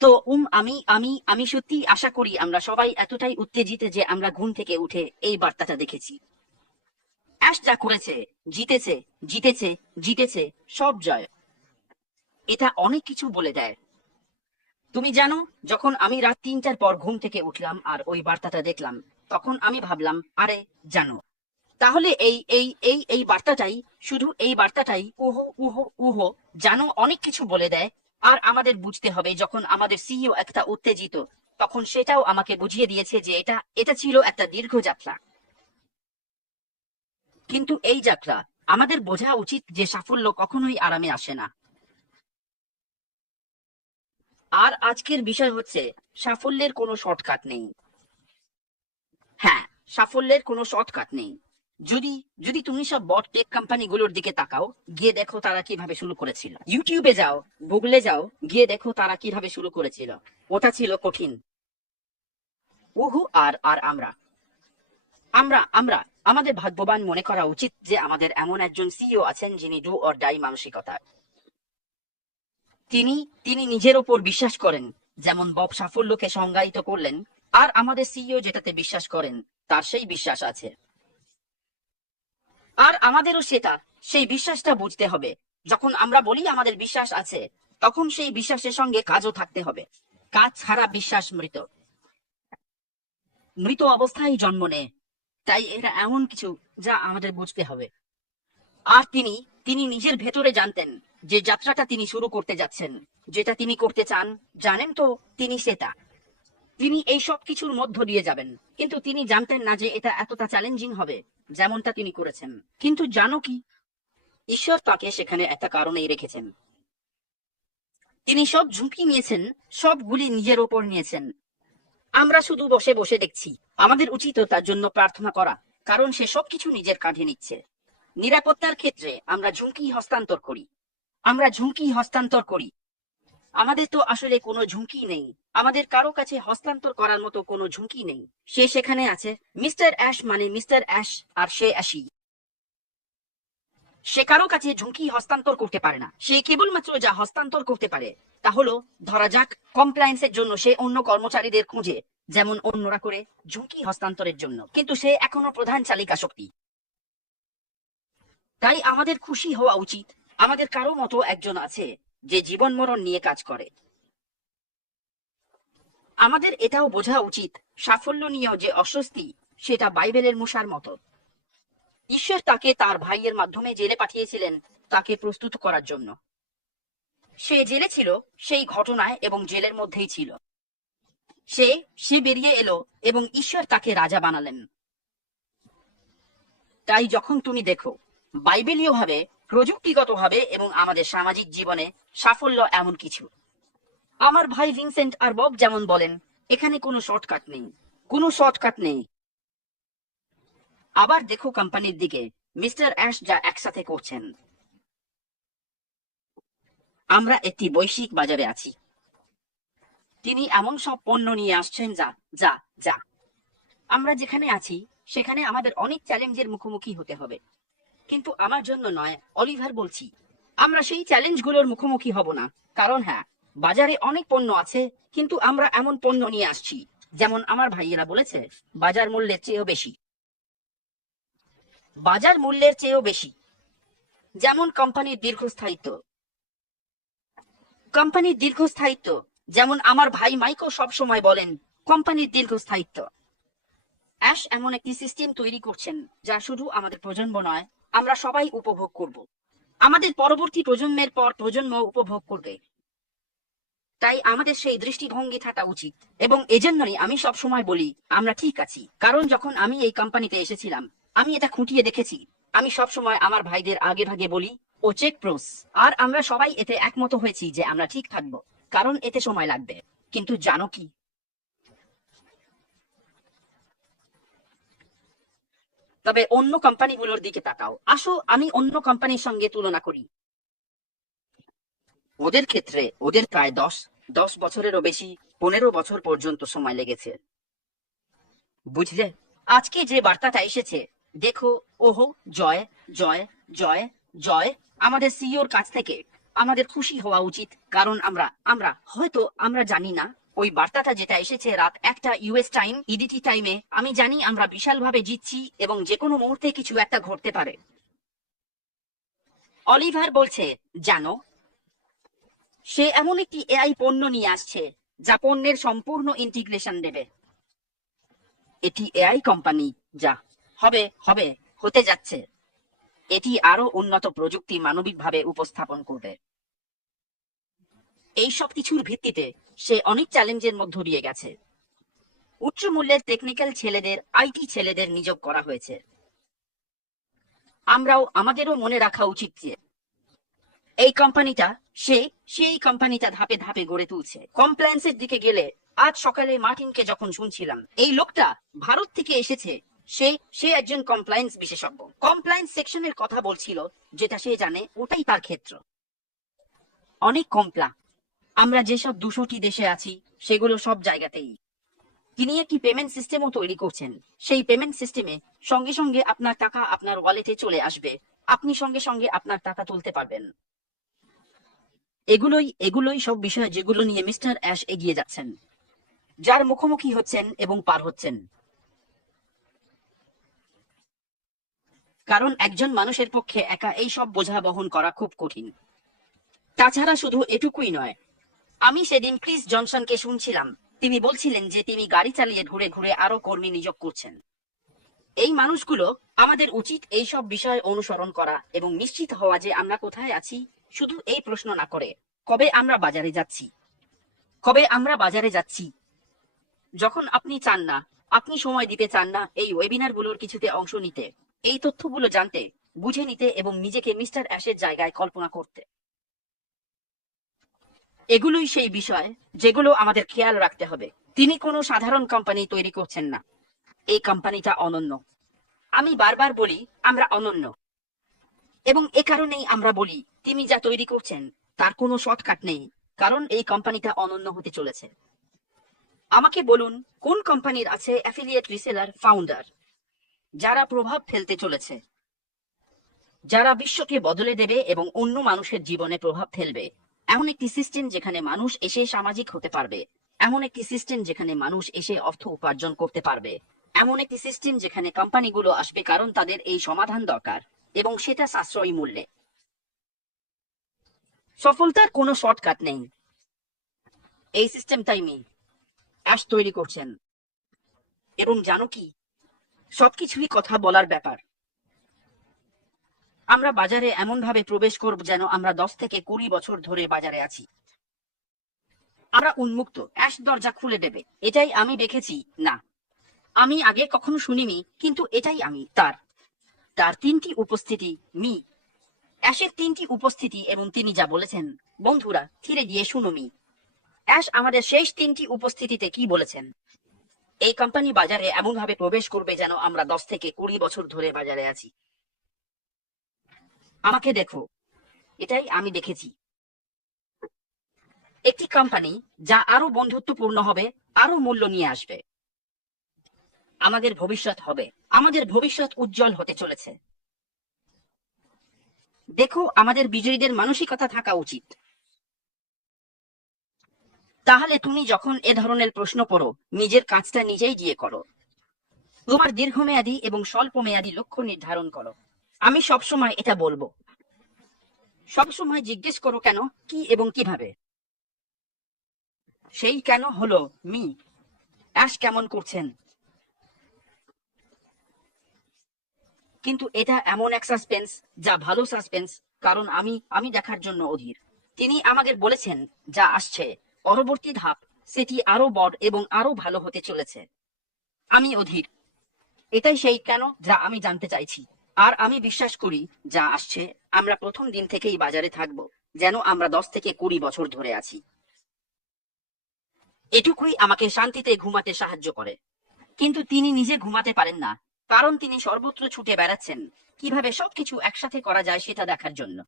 তো আমি আমি আমি সত্যি আশা করি আমরা সবাই এতটাই উত্তেজিত যে আমরা ঘুম থেকে উঠে এই বার্তাটা দেখেছি। অ্যাশ যা করেছে, জিতেছে, জিতেছে, জিতেছে, সব জয়। এটা অনেক কিছু বলে দেয়। তুমি জানো, যখন আমি রাত ৩টার পর ঘুম থেকে উঠলাম আর ওই বার্তাটা দেখলাম, তখন আমি ভাবলাম, আরে জানো, তাহলে এই বার্তাটাই, শুধু এই বার্তাটাই উহো উহো উহো জানো অনেক কিছু বলে দেয়। আর আমাদের বুঝতে হবে, যখন আমাদের সিইও একটা উত্তেজিত, তখন সেটাও আমাকে বুঝিয়ে দিয়েছে যে এটা এটা ছিল একটা দীর্ঘ যাত্রা। কিন্তু এই যাত্রা আমাদের বোঝা উচিত যে সাফল্য কখনোই আরামে আসে না। আর আজকের বিষয় হচ্ছে, সাফল্যের কোনো শর্টকাট নেই। হ্যাঁ, সাফল্যের কোনো শর্টকাট নেই। যদি যদি তুমি সব বট টেক কোম্পানিগুলোর দিকে তাকাও, গিয়ে দেখো তারা কিভাবে শুরু করেছিল। ইউটিউবে যাও, গুগলে যাও, গিয়ে দেখো তারা কিভাবে শুরু করেছিল। ওটা ছিল কঠিন। উহু আর আর আমরা আমরা আমরা আমাদের ভাগ্যবান মনে করা উচিত যে আমাদের এমন একজন সিইও আছেন যিনি ডু অর ডাই মানসিকতা। তিনি তিনি নিজের ওপর বিশ্বাস করেন, যেমন বব সাফল্যকে সংজ্ঞায়িত করলেন। আর আমাদের সিইও যেটাতে বিশ্বাস করেন, তার সেই বিশ্বাস আছে। আর আমাদেরও সেই বিশ্বাসটা বুঝতে হবে। যখন আমরা বলি আমাদের বিশ্বাস আছে, তখন সেই বিশ্বাসের সঙ্গে কাজও থাকতে হবে। কাজ ছাড়া বিশ্বাস মৃত, মৃত অবস্থায় জন্ম নেয়। তাই এটা এমন কিছু যা আমাদের বুঝতে হবে। আর তিনি তিনি নিজের ভেতরে জানতেন যে যাত্রাটা তিনি শুরু করতে যাচ্ছেন, যেটা তিনি করতে চান, জানেন তো, তিনি সেটা, তিনি এই সব কিছুর মধ্য দিয়ে যাবেন। কিন্তু তিনি জানতেন না যে এটা এতটা চ্যালেঞ্জিং হবে যেমনটা তিনি করেছেন। কিন্তু জানো কি, ঈশ্বর তাকে সেখানে একটা কারণেই রেখেছেন। তিনি সব ঝুঁকি নিয়েছেন, সবগুলি নিজের ওপর নিয়েছেন। আমরা শুধু বসে বসে দেখছি। আমাদের উচিত তার জন্য প্রার্থনা করা, কারণ সে সবকিছু নিজের কাঁধে নিচ্ছে। নিরাপত্তার ক্ষেত্রে আমরা ঝুঁকি হস্তান্তর করি। আমরা ঝুঁকি হস্তান্তর করি। আমাদের তো আসলে কোনো ঝুঁকি নেই। আমাদের কারো কাছে হস্তান্তর করার মতো কোনো ঝুঁকি নেই। সে সেখানে আছে, মিস্টার অ্যাশ মানে মিস্টার অ্যাশ, আর সে অ্যাশি। সে কারো কাছে ঝুঁকি হস্তান্তর করতে পারে না। সে কেবলমাত্র যা হস্তান্তর করতে পারে তা হলো, ধরা যাক, কমপ্লায়েন্সের জন্য সে অন্য কর্মচারীদের খুঁজে, যেমন অন্যরা করে, ঝুঁকি হস্তান্তরের জন্য। কিন্তু সে এখনো প্রধান চালিকা শক্তি। তাই আমাদের খুশি হওয়া উচিত, আমাদের কারো মতো একজন আছে যে জীবন মরণ নিয়ে কাজ করে। আমাদের এটাও বোঝা উচিত, সাফল্য নিয়েও যে অস্বস্তি, সেটা বাইবেলের মূষার মতো। ঈশ্বর তাকে তার ভাইয়ের মাধ্যমে জেলে পাঠিয়েছিলেন, তাকে প্রস্তুত করার জন্য। সে জেলে ছিল, সেই ঘটনায় এবং জেলের মধ্যেই ছিল। সে সে বেরিয়ে এলো এবং ঈশ্বর তাকে রাজা বানালেন। তাই যখন তুমি দেখো, বাইবেলীয় ভাবে, প্রযুক্তিগত ভাবে এবং আমাদের সামাজিক জীবনে সাফল্য এমন কিছু, আমার ভাই ভিনসেন্ট আর বব যেমন বলেন, এখানে কোনো শর্টকাট নেই, কোনো শর্টকাট নেই। আবার দেখো কোম্পানির দিকে, মিস্টার অ্যাশ যা একসাথে করছেন। আমরা একটি বৈশ্বিক বাজারে আছি। তিনি এমন সব পণ্য নিয়ে আসছেন যা যা যা আমরা যেখানে আছি সেখানে আমাদের অনেক চ্যালেঞ্জের মুখোমুখি হতে হবে। কিন্তু আমার জন্য নয়, অলিভার বলছি, আমরা সেই চ্যালেঞ্জগুলোর মুখোমুখি হব না। কারণ হ্যাঁ, বাজারে অনেক পণ্য আছে, কিন্তু আমরা এমন পণ্য নিয়ে আসছি, যেমন আমার ভাইয়েরা বলেছে, বাজার মূল্যের চেয়েও বেশি। বাজার মূল্যের চেয়েও বেশি। যেমন কোম্পানির দীর্ঘস্থায়িত্ব। কোম্পানির দীর্ঘস্থায়িত্ব, যেমন আমার ভাই মাইকো সব সময় বলেন, কোম্পানির দীর্ঘস্থায়িত্ব। অ্যাশ এমন একটি সিস্টেম তৈরি করছেন যা শুধু আমাদের প্রজন্ম নয়, আমরা সবাই উপভোগ করব। আমাদের পরবর্তী প্রজন্মের পর প্রজন্ম উপভোগ করবে। তাই আমাদের সেই দৃষ্টিভঙ্গি থাকা উচিত। এবং এজন্যই আমি সব সময় বলি, আমরা ঠিক আছি। কারণ যখন আমি এই কোম্পানিতে এসেছিলাম, আমি এটা খুঁটিয়ে দেখেছি। আমি সব সময় আমার ভাইদের আগে ভাগে বলি, ও চেক প্রোস। আর আমরা সবাই এতে একমত হয়েছি যে আমরা ঠিক থাকবো, কারণ এতে সময় লাগবে। কিন্তু জানো কি, তবে অন্য কোম্পানিগুলোর দিকে তাকাও। আসো আমি অন্য কোম্পানির সঙ্গে তুলনা করি। ওদের ক্ষেত্রে ওদের প্রায় 10 বছরেরও বেশি, 15 বছর পর্যন্ত সময় লেগেছে। বুঝলে, আজকে যে বার্তাটা এসেছে, দেখো, ওহো, জয়, জয়, জয়, জয়, আমাদের সিইওর কাছ থেকে। আমাদের খুশি হওয়া উচিত, কারণ আমরা জানি না ওই বার্তাটা যেটা এসেছে রাত 1টা ইউএস টাইম, ইডিটি টাইমে, আমি জানি আমরা বিশালভাবে জিতছি এবং যে কোনো মুহূর্তে কিছু একটা ঘটতে পারে। অলিভার বলছে, জানো, সে এমন একটি এআই পণ্য নিয়ে আসছে যা পণ্যের সম্পূর্ণ ইন্টিগ্রেশন দেবে। এটি এআই কোম্পানি যা হতে যাচ্ছে। এটি আরো উন্নত প্রযুক্তি মানবিকভাবে উপস্থাপন করবে। এই সব কিছুর ভিত্তিতে সে অনেক চ্যালেঞ্জের মধ্য দিয়ে গেছে। উচ্চ মূল্যের টেকনিক্যাল ছেলেদের, আইটি ছেলেদের নিয়োগ করা হয়েছে। আমাদেরও মনে রাখা উচিত যে এই কোম্পানিটা সেই কোম্পানিটা ধাপে ধাপে গড়ে তুলছে। কমপ্লায়েন্সের দিকে গেলে, আজ সকালে মার্টিনকে যখন শুনছিলাম, এই লোকটা ভারত থেকে এসেছে। সে একজন কমপ্লায়েন্স বিশেষজ্ঞ। কমপ্লায়েন্স সেকশনের কথা বলছিল, যেটা সে জানে ওটাই তার ক্ষেত্র। অনেক কমপ্লা, আমরা যেসব 200টি দেশে আছি সেগুলো সব জায়গাতেই। তিনি একটি পেমেন্ট সিস্টেমও তৈরি করছেন। সেই পেমেন্ট সিস্টেমে সঙ্গে সঙ্গে আপনার টাকা আপনার ওয়ালেটে চলে আসবে, আপনি সঙ্গে সঙ্গে আপনার টাকা তুলতে পারবেন। এগুলোই সব বিষয় যেগুলো নিয়ে মিস্টার অ্যাশ এগিয়ে যাচ্ছেন, যার মুখোমুখি হচ্ছেন এবং পার হচ্ছেন। কারণ একজন মানুষের পক্ষে একা এই সব বোঝা বহন করা খুব কঠিন। তাছাড়া শুধু এটুকুই নয়, আমি সেদিন ক্রিস জনসনকে শুনছিলাম, তিনি বলছিলেন যে তিনি গাড়ি চালিয়ে ঘুরে ঘুরে আরো কর্মী নিয়োগ করছেন। এই মানুষগুলো, আমাদের উচিত এই সব বিষয় অনুসরণ করা এবং নিশ্চিত হওয়া যে আমরা কোথায় আছি, শুধু এই প্রশ্ন না করে কবে আমরা বাজারে যাচ্ছি। যখন আপনি চান না, আপনি সময় দিতে চান না এই ওয়েবিনারগুলোর কিছুতে অংশ নিতে, এই তথ্যগুলো জানতে, বুঝে নিতে এবং নিজেকে মিস্টার অ্যাশের জায়গায় কল্পনা করতে। এগুলোই সেই বিষয় যেগুলো আমাদের খেয়াল রাখতে হবে। তিনি কোনো সাধারণ কোম্পানি তৈরি করছেন না। এই কোম্পানিটা অনন্য। আমি বারবার বলি আমরা অনন্য, এবং এ কারণেই আমরা বলি তিনি যা তৈরি করছেন তার কোনো শর্টকাট নেই, কারণ এই কোম্পানিটা অনন্য হতে চলেছে। আমাকে বলুন, কোন কোম্পানির আছে অ্যাফিলিয়েট রিসেলার ফাউন্ডার যারা প্রভাব ফেলতে চলেছে, যারা বিশ্বকে বদলে দেবে এবং অন্য মানুষের জীবনে প্রভাব ফেলবে? এমন একটি সিস্টেম যেখানে মানুষ এসে সামাজিক হতে পারবে, এমন একটি সিস্টেম যেখানে মানুষ এসে অর্থ উপার্জন করতে পারবে, এমন একটি সিস্টেম যেখানে কোম্পানিগুলো আসবে কারণ তাদের এই সমাধান দরকার এবং সেটা সাশ্রয়ী মূল্যে। সফলতার কোনো শর্টকাট নেই। এই সিস্টেমটাই অ্যাশ তৈরি করছেন। এবং জানো কি, সবকিছুই কথা বলার ব্যাপার। আমরা বাজারে এমন ভাবে প্রবেশ করব যেন আমরা 10 থেকে 20 বছর ধরে বাজারে আছি। আমরা উন্মুক্ত, অ্যাশ দরজা খুলে দেবে। এটাই আমি দেখেছি। না, আমি আগে কখনো শুনিনি, কিন্তু এটাই আমি তার 3টি উপস্থিতি, অ্যাশের 3টি উপস্থিতি, এবং তিনি যা বলেছেন, বন্ধুরা ধীরে গিয়ে শুনো অ্যাশ আমাদের শেষ 3টি উপস্থিতিতে কি বলেছেন। এই কোম্পানি বাজারে এমন ভাবে প্রবেশ করবে যেন আমরা 10 থেকে 20 বছর ধরে বাজারে আছি। আমাকে দেখো, এটাই আমি দেখেছি। একটি কোম্পানি যা আরো বন্ধুত্বপূর্ণ হবে, আরো মূল্য নিয়ে আসবে। আমাদের ভবিষ্যৎ উজ্জ্বল হতে চলেছে। দেখো, আমাদের বিজয়ীদের মানসিকতা থাকা উচিত। তাহলে তুমি যখন এ ধরনের প্রশ্ন করো, নিজের কাজটা নিজেই গিয়ে করো। তোমার দীর্ঘমেয়াদী এবং স্বল্পমেয়াদী লক্ষ্য নির্ধারণ করো। আমি সবসময় এটা বলবো, সবসময় জিজ্ঞেস করো কেন, কি এবং কিভাবে। সেই কেন হলো অ্যাশ কেমন করছেন। কিন্তু এটা এমন এক সাসপেন্স যা ভালো সাসপেন্স, কারণ আমি দেখার জন্য অধীর। তিনি আমাদের বলেছেন যা আসছে, পরবর্তী ধাপ, সেটি আরো বড় এবং আরো ভালো হতে চলেছে। আমি অধীর। এটাই সেই কেন যা আমি জানতে চাইছি। আর আমি বিশ্বাস করি যা আসছে, আমরা প্রথম দিন থেকেই বাজারে থাকব, যেন আমরা 10 থেকে 20 বছর ধরে আছি। এটুকুই আমাকে শান্তিতে ঘুমাতে সাহায্য করে। কিন্তু তিনি নিজে ঘুমাতে পারেন না, কারণ তিনি সর্বত্র ছুটে বেড়াচ্ছেন কিভাবে সবকিছু একসাথে করা যায় সেটা দেখার জন্য।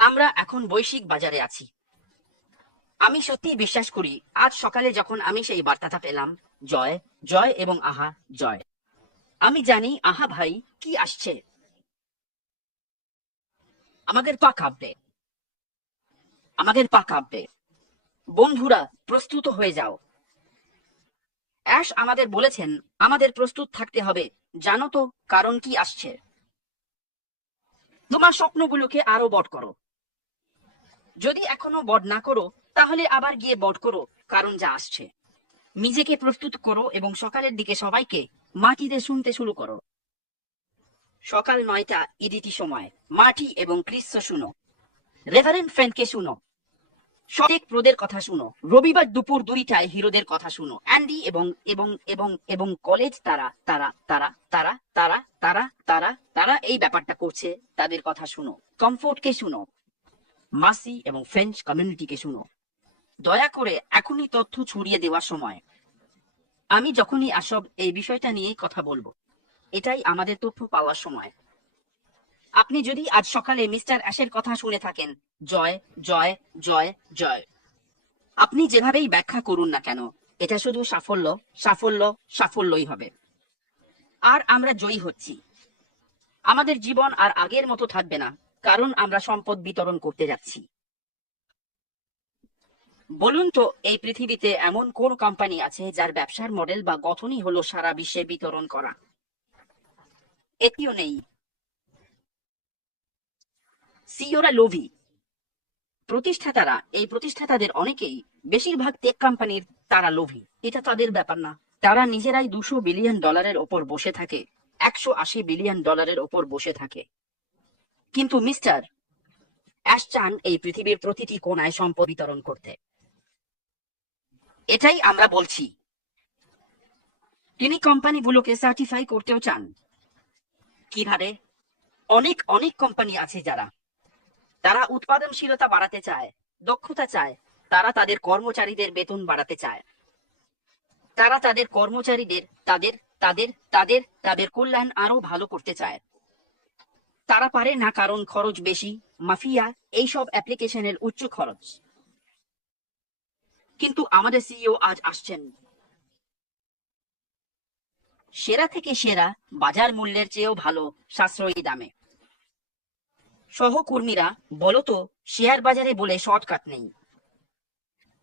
আমরা এখন বৈশ্বিক বাজারে আছি। আমি সত্যিই বিশ্বাস করি, আজ সকালে যখন আমি সেই বার্তাটা পেলাম, জয়, জয় এবং আহা, জয়। আমি জানি আহা ভাই কি আসছে, আমাদের পা কাঁপবে, আমাদের পা কাঁপবে। বন্ধুরা, প্রস্তুত হয়ে যাও। অ্যাশ আমাদের বলেছেন আমাদের প্রস্তুত থাকতে হবে। জানো তো কারণ কি আসছে? তোমার স্বপ্নগুলোকে আরো বড় করো। যদি এখনো বড় না করো তাহলে আবার গিয়ে বড় করো, কারণ যা আসছে। নিজেকে প্রস্তুত করো এবং সকালের দিকে সবাইকে মাটিতে শুনতে শুরু করো। সকাল 9টা ইডিটি সময় মার্টি এবং ক্রিস শুনো, রেভারেন্ড ফ্রেন্ডকে শুনো, সঠিক প্রদের কথা শুনো, রবিবার দুপুর 2টায় হিরোদের কথা শুনো, অ্যান্ডি এবং এবং এবং এবং কলেজ তারা তারা তারা তারা তারা তারা তারা তারা এই ব্যাপারটা করছে তাদের কথা শুনো, কমফোর্টকে শুনো, মাসি এবং ফ্রেঞ্চ কমিউনিটিকে শুনো। দয়া করে এখনই তথ্য ছড়িয়ে দেওয়ার সময়। আমি যখনই আসব এই বিষয়টা নিয়ে কথা বলবো। এটাই আমাদের তথ্য পাওয়ার সময়। আপনি যদি আজ সকালে মিস্টার অ্যাশের কথা শুনে থাকেন, জয় জয় জয় জয়। আপনি যেভাবেই ব্যাখ্যা করুন না কেন, এটা শুধু সাফল্য সাফল্য সাফল্যই হবে। আর আমরা জয়ী হচ্ছি। আমাদের জীবন আর আগের মতো থাকবে না, কারণ আমরা সম্পদ বিতরণ করতে যাচ্ছি। বলুন তো, এই পৃথিবীতে এমন কোন কোম্পানি আছে যার ব্যবসার মডেল বা গঠনই হলো সারা বিশ্বে বিতরণ করা? এটিও নেই। সিইওরা লোভী। প্রতিষ্ঠাতারা, এই প্রতিষ্ঠাতাদের অনেকেই, বেশিরভাগ টেক কোম্পানির, তারা লোভী। এটা তাদের ব্যাপার না। তারা নিজেরাই $200 বিলিয়ন ওপর বসে থাকে, $180 বিলিয়ন ওপর বসে থাকে। কিন্তু মিস্টার অ্যাশ চান এই পৃথিবীর প্রতিটি কোণায় সম্পদ বিতরণ করতে। এটাই আমরা বলছি। তিনি কোম্পানিগুলোকে সার্টিফাই করতেও চান। কিভাবে? অনেক অনেক কোম্পানি আছে যারা, তারা উৎপাদনশীলতা বাড়াতে চায়, দক্ষতা চায়, তারা তাদের কর্মচারীদের বেতন বাড়াতে চায়, তারা তাদের কর্মচারীদের তাদের তাদের তাদের তাদের কল্যাণ আরো ভালো করতে চায়। তারা পারে না কারণ খরচ বেশি, মাফিয়া, এইসব অ্যাপ্লিকেশনের উচ্চ খরচ। কিন্তু আমাদের সিইও আজ আসছেন সেরা থেকে সেরা, বাজার মূল্যের চেয়েও ভালো, সাশ্রয়ী দামে। সহকর্মীরা, বলতো শেয়ার বাজারে বলে শর্টকাট নেই।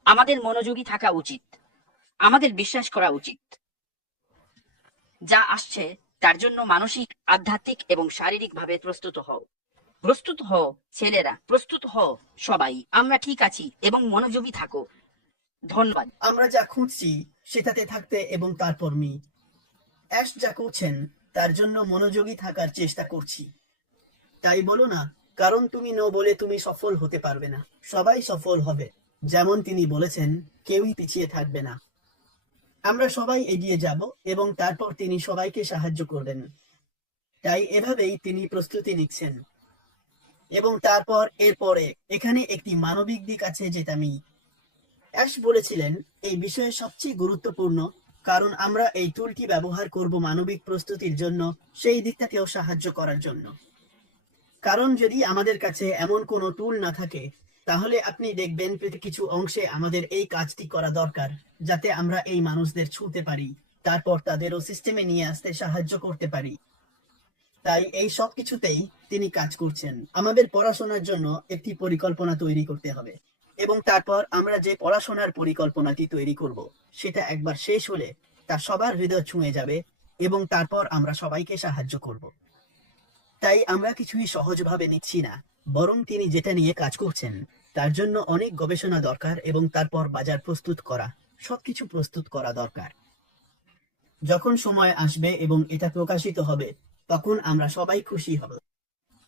আমাদের মনোযোগী থাকা উচিত, আমাদের বিশ্বাস করা উচিত। যা আসছে তার জন্য মানসিক, আধ্যাত্মিক এবং শারীরিকভাবে প্রস্তুত হও। প্রস্তুত হও ছেলেরা, প্রস্তুত হও সবাই। আমরা ঠিক আছি এবং মনোযোগী থাকো। ধন্যবাদ। আমরা যা খুঁজছি সেটাতে থাকতে এবং তারপর অ্যাশ যা করছেন তার জন্য মনোযোগী থাকার চেষ্টা করছি। তাই বলো না, কারণ তুমি নো বলে তুমি সফল হতে পারবে না। সবাই সফল হবে, যেমন তিনি বলেছেন, কেউই পিছিয়ে থাকবে না। আমরা সবাই এগিয়ে যাব এবং তারপর তিনি সবাইকে সাহায্য করবেন। তাই এভাবেই তিনি প্রস্তুতি নিচ্ছেন। এবং তারপর এরপরে এখানে একটি মানবিক দিক আছে যেটা অ্যাশ বলেছিলেন এই বিষয়ে সবচেয়ে গুরুত্বপূর্ণ, কারণ আমরা এই টুলটি ব্যবহার করব মানবিক প্রস্তুতির জন্য, সেই দিকটাকেও সাহায্য করার জন্য। কারণ যদি আমাদের কাছে এমন কোনো টুল না থাকে, তাহলে আপনি দেখবেন কিছু অংশে আমাদের এই কাজটি করা দরকার, যাতে আমরা এই মানুষদের ছুঁতে পারি, তারপর তাদেরও সিস্টেমে নিয়ে আসতে সাহায্য করতে পারি। তাই এই সব কিছুতেই তিনি কাজ করছেন। আমাদের পড়াশোনার জন্য একটি পরিকল্পনা তৈরি করতে হবে, এবং তারপর আমরা যে পড়াশোনার পরিকল্পনাটি তৈরি করব, সেটা একবার শেষ হলে তা সবার হৃদয় ছুঁয়ে যাবে এবং তারপর আমরা সবাইকে সাহায্য করব। তাই আমরা কিছুই সহজভাবে নিচ্ছি না, বরং তিনি যেটা নিয়ে কাজ করছেন তার জন্য অনেক গবেষণা দরকার এবং তারপর বাজার প্রস্তুত করা, সবকিছু প্রস্তুত করা দরকার। যখন সময় আসবে এবং এটা প্রকাশিত হবে, তখন আমরা সবাই খুশি হব।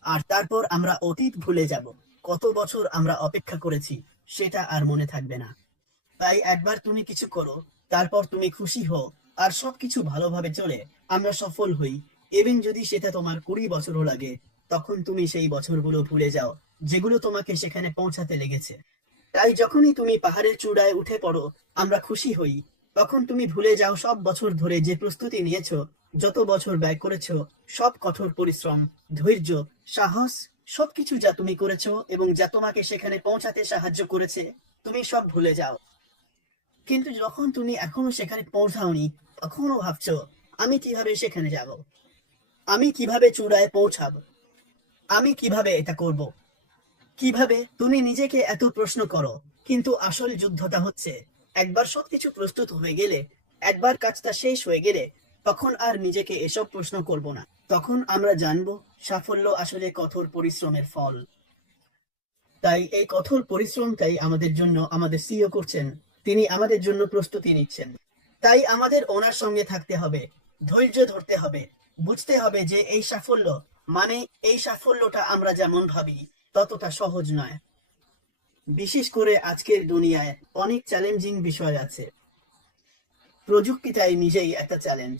আর তারপর আমরা অতীত ভুলে যাব। কত বছর আমরা অপেক্ষা করেছি সেটা আর মনে থাকবে না। তাই একবার তুমি কিছু করো, তারপর তুমি খুশি হও, আর সবকিছু ভালোভাবে চলে, আমরা সফল হই। এবং যদি সেটা তোমার 20 বছরও লাগে, তখন তুমি সেই বছরগুলো ভুলে যাও যেগুলো তোমাকে সেখানে পৌঁছাতে লেগেছে। তাই যখনই তুমি পাহাড়ের চূড়ায় উঠে পড়ো, আমরা খুশি হই। তখন তুমি ভুলে যাও সব বছর ধরে যে প্রস্তুতি নিয়েছো, যত বছর ব্যয় করেছো, সব কঠোর পরিশ্রম, ধৈর্য, সাহস, সবকিছু যা তুমি করেছো এবং যা তোমাকে সেখানে পৌঁছাতে সাহায্য করেছে, তুমি সব ভুলে যাও। কিন্তু যখন তুমি এখনো সেখানে পৌঁছাওনি, তখনও ভাবছো আমি কিভাবে সেখানে যাব? আমি কিভাবে চূড়ায় পৌঁছাব? আমি কিভাবে এটা করব? কিভাবে? তুমি নিজেকে এত প্রশ্ন করো, কিন্তু আসল যুদ্ধটা হচ্ছে একবার সবকিছু প্রস্তুত হয়ে গেলে, একবার কাজটা শেষ হয়ে গেলে, তখন আর নিজেকে এসব প্রশ্ন করব না। তখন আমরা জানবো সাফল্য আসলে কঠোর পরিশ্রমের ফল। তাই এই কঠোর পরিশ্রমটাই আমাদের জন্য আমাদের সিইও করছেন। তিনি আমাদের জন্য প্রস্তুতি নিচ্ছেন। তাই আমাদের ওনার সঙ্গে থাকতে হবে, ধৈর্য ধরতে হবে, বুঝতে হবে যে এই সাফল্য মানে এই সাফল্যটা আমরা যেমন ভাবি ততটা সহজ নয়। বিশেষ করে আজকের দুনিয়ায় অনেক চ্যালেঞ্জিং বিষয় আছে। প্রযুক্তিটাই নিজেই একটা চ্যালেঞ্জ।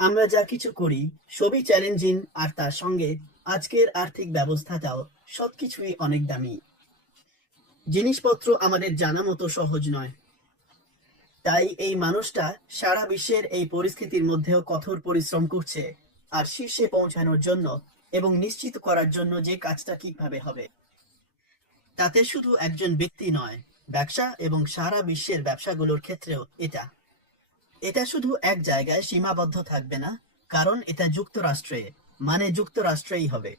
আমরা যা কিছু করি সবই চ্যালেঞ্জিং, আর তার সঙ্গে আজকের আর্থিক ব্যবস্থাটাও সবকিছুই অনেক দামি। জিনিসপত্র আমাদের জানা মতো সহজ নয়। তাই এই মানুষটা সারা বিশ্বের এই পরিস্থিতির মধ্যেও কঠোর পরিশ্রম করছে আর শীর্ষে পৌঁছানোর জন্য এবং নিশ্চিত করার জন্য যে কাজটা কিভাবে হবে। তাতে শুধু একজন ব্যক্তি নয়, ব্যবসা এবং সারা বিশ্বের ব্যবসাগুলোর ক্ষেত্রেও এটা শুধু এক জায়গায় সীমাবদ্ধ থাকবে না, কারণ এটা যুক্তরাষ্ট্রে, মানে যুক্তরাষ্ট্রেই হবে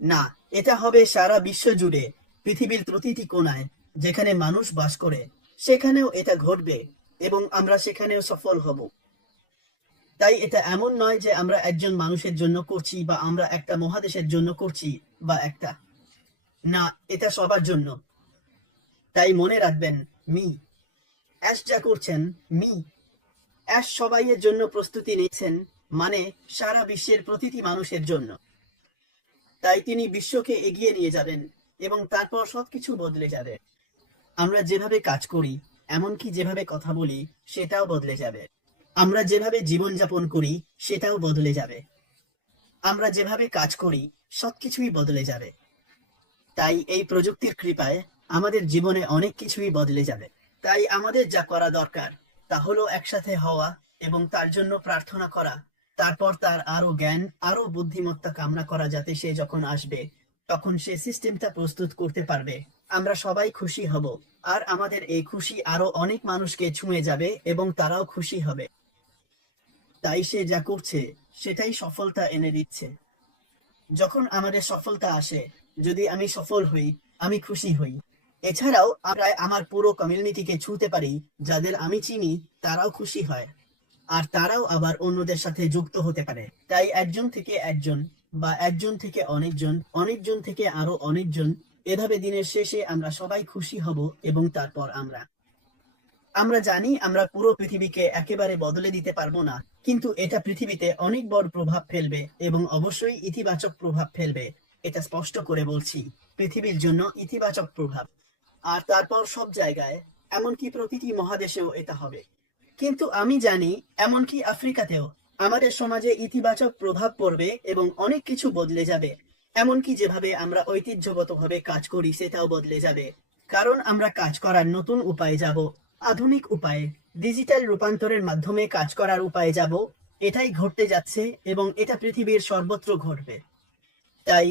না, এটা হবে সারা বিশ্ব জুড়ে, পৃথিবীর প্রতিটি কোণায় যেখানে মানুষ বাস করে সেখানেও এটা ঘটবে এবং আমরা সেখানেও সফল হব। তাই এটা এমন নয় যে আমরা একজন মানুষের জন্য করছি বা আমরা একটা মহাদেশের জন্য করছি বা একটা, না, এটা সবার জন্য। তাই মনে রাখবেন, মি অ্যাশ যা করছেন, অ্যাশ সবাইয়ের জন্য প্রস্তুতি নিচ্ছেন, মানে সারা বিশ্বের প্রতিটি মানুষের জন্য। তাই তিনি বিশ্বকে এগিয়ে নিয়ে যাবেন এবং তারপর সবকিছু বদলে যাবে। আমরা যেভাবে কাজ করি, এমনকি যেভাবে কথা বলি, সেটাও বদলে যাবে। আমরা যেভাবে জীবনযাপন করি সেটাও বদলে যাবে। আমরা যেভাবে কাজ করি সবকিছুই বদলে যাবে। তাই এই প্রযুক্তির কৃপায় আমাদের জীবনে অনেক কিছুই বদলে যাবে। তাই আমাদের যা করা দরকার তা হলো একসাথে হওয়া এবং তার জন্য প্রার্থনা করা, তারপর তার আরো জ্ঞান, আরো বুদ্ধিমত্তা কামনা করা, যাতে সে যখন আসবে তখন সে সিস্টেমটা প্রস্তুত করতে পারবে। আমরা সবাই খুশি হব, আর আমাদের এই খুশি আরো অনেক মানুষকে ছুঁয়ে যাবে এবং তারাও খুশি হবে। তাই সে যা করছে সেটাই সফলতা এনে দিচ্ছে। যখন আমাদের সফলতা আসে, যদি আমি সফল হই, আমি খুশি হই। এছাড়াও আমরা আমার পুরো কমিউনিটিকে ছুঁতে পারি, যাদের আমি চিনি তারাও খুশি হয়, আর তারাও আবার অন্যদের সাথে যুক্ত হতে পারে। তাই একজন থেকে একজন, বা একজন থেকে অনেকজন, অনেকজন থেকে আরো অনেকজন, এভাবে দিনের শেষে আমরা সবাই খুশি হব এবং তারপর আমরা জানি আমরা পুরো পৃথিবীকে একেবারে বদলে দিতে পারবো না, কিন্তু এটা পৃথিবীতে অনেক বড় প্রভাব ফেলবে এবং অবশ্যই ইতিবাচক প্রভাব ফেলবে। এটা স্পষ্ট করে বলছি, পৃথিবীর জন্য ইতিবাচক প্রভাব। আর তারপর সব জায়গায়, এমনকি প্রতিটি মহাদেশেও এটা হবে। কিন্তু আমি জানি এমনকি আফ্রিকাতেও আমাদের সমাজে ইতিবাচক প্রভাব পড়বে এবং অনেক কিছু বদলে যাবে। এমনকি যেভাবে আমরা ঐতিহ্যগতভাবে কাজ করি সেটাও বদলে যাবে, কারণ আমরা কাজ করার নতুন উপায়ে যাব, আধুনিক উপায়ে, ডিজিটাল রূপান্তরের মাধ্যমে কাজ করার উপায়ে যাব। এটাই ঘটতে যাচ্ছে এবং এটা পৃথিবীর সর্বত্র ঘটবে। তাই